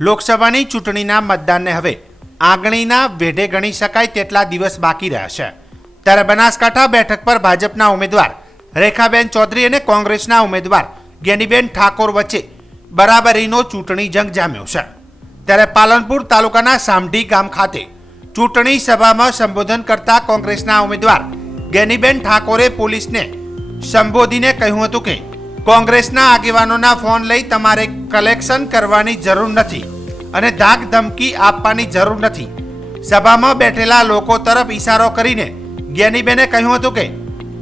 લોકસભાની ચૂંટણીના મતદાનને હવે આંગળીના વેઢે ગણી શકાય તેટલા દિવસ બાકી રહ્યા છે। ત્યારે બનાસકાંઠા બેઠક પર ભાજપના ઉમેદવાર રેખાબેન ચૌધરી અને કોંગ્રેસના ઉમેદવાર જ્ઞાનીબેન ઠાકોર વચ્ચે બરાબરીનો ચૂંટણી જંગ જામ્યો છે। ત્યારે પાલનપુર તાલુકાના સામઢી ગામ ખાતે ચૂંટણી સભામાં સંબોધન કરતા કોંગ્રેસના ઉમેદવાર જ્ઞાનીબેન ઠાકોરે પોલીસને સંબોધીને કહ્યું હતું કે કોંગ્રેસના આગેવાનોના ફોન લઈ તમારે કલેક્શન કરવાની જરૂર નથી અને ધાક ધમકી આપવાની જરૂર નથી। સભામાં બેઠેલા લોકો તરફ ઈશારો કરીને જ્ઞાનીબેને કહ્યું હતું કે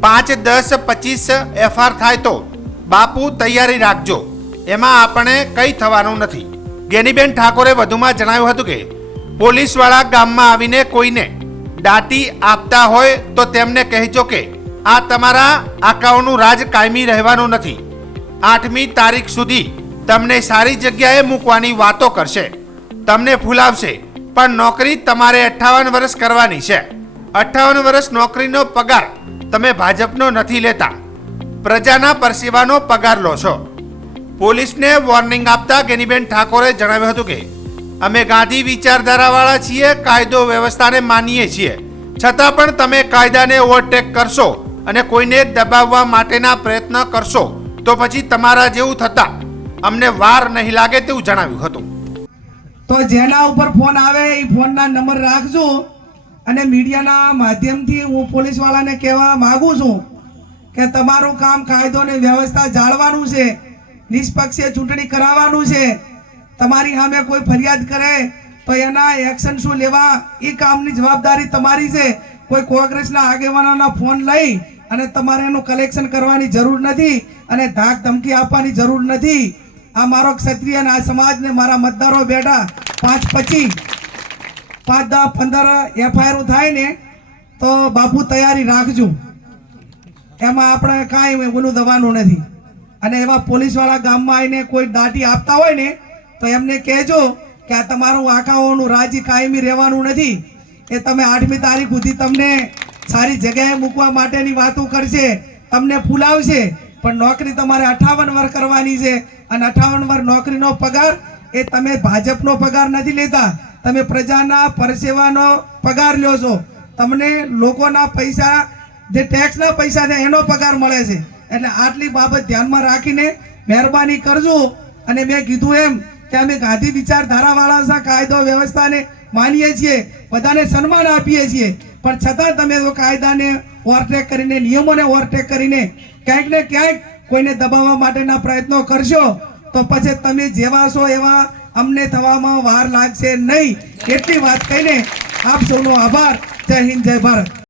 5, 10, 25 એફઆર થાય તો બાપુ તૈયારી રાખજો, એમાં આપણે કંઈ થવાનું નથી। જ્ઞાનીબેન ઠાકોરે વધુમાં જણાવ્યું હતું કે પોલીસવાળા ગામમાં આવીને કોઈને દાટી આપતા હોય તો તેમને કહેજો કે આ તમારા આકાઓનું રાજ કાયમી રહેવાનું નથી। 8મી તારીખ સુધી તમને સારી જગ્યાએ મૂકવાની વાતો કરશે, તમને ફૂલાવશે, પણ નોકરી તમારે 58 વર્ષ કરવાની છે। 58 વર્ષ નોકરીનો પગાર તમે ભાજપનો નથી લેતા, પ્રજાના પરસેવાનો પગાર લો છો। પોલીસને વોર્નિંગ આપતા જ્ઞાનીબેન ઠાકોરે જણાવ્યું હતું કે અમે ગાંધી વિચારધારાવાળા છીએ, કાયદો વ્યવસ્થાને માનીએ છીએ, છતાં પણ તમે કાયદાને ઓવરટેક કરશો અને કોઈને દબાવવા માટેના પ્રયત્ન કરશો તો પછી તમારા જેવું થતા અમને વાર નહીં લાગે તેવું જણાવ્યું હતું। તો જેના ઉપર ફોન આવે એ ફોનના નંબર રાખજો અને મીડિયાના માધ્યમથી હું પોલીસવાળાને કહેવા માંગુ છું કે તમારું કામ કાયદો અને વ્યવસ્થા જાળવાનું છે, નિષ્પક્ષે ચૂંટણી કરાવવાનું છે। તમારી સામે કોઈ ફરિયાદ કરે તો એના એક્શન શું લેવા એ કામની જવાબદારી તમારી છે। કોઈ કોંગ્રેસના આગેવાનોના ફોન લઈ અને તમારે એનું કલેક્શન કરવાની જરૂર નથી અને ધાક ધમકી આપવાની જરૂર નથી। આ મારો ક્ષત્રિય અને આ સમાજને મારા મતદારો બેઠા 5, 25, 5, 10, 15 એફઆઈઆર થાય ને તો બાપુ તૈયારી રાખજો, એમાં આપણે કાંઈ બોલું દવાનું નથી। અને એવા પોલીસવાળા ગામમાં આવીને કોઈ દાટી આપતા હોય ને તો એમને કહેજો કે આ તમારું આકાઓનું રાજી કાયમી રહેવાનું નથી, એ તમે 8મી તારીખ સુધી તમને સારી જગ્યાએ મૂકવા માટેની વાતો કરશે, તમને ફૂલાવશે, પણ નોકરી તમારે 58 વર્ષ કરવાની છે અને 58 વર્ષ નોકરીનો પગાર એ તમે ભાજપનો પગાર નથી લેતા, તમે પ્રજાના પરસેવાનો પગાર લ્યો છો। તમને લોકોના પૈસા જે ટેક્સના પૈસા છે એનો પગાર મળે છે, એટલે આટલી બાબત ધ્યાનમાં રાખીને મહેરબાની કરજો। અને મેં કીધું એમ કે અમે ગાંધી વિચારધારાવાળા છે, કાયદો વ્યવસ્થાને માનીએ છીએ, બધાને સન્માન આપીએ છીએ, પણ છતાં તમે તો કાયદાને ઓવરટેક કરીને, નિયમોને ઓવરટેક કરીને ક્યાંક ને ક્યાંક કોઈને દબાવવા માટેના પ્રયત્નો કરશો તો પછી તમે જેવા છો એવા અમને થવામાં વાર લાગશે નહીં। એટલી વાત કહીને આપ સૌનો આભાર। જય હિન્દ, જય ભારત।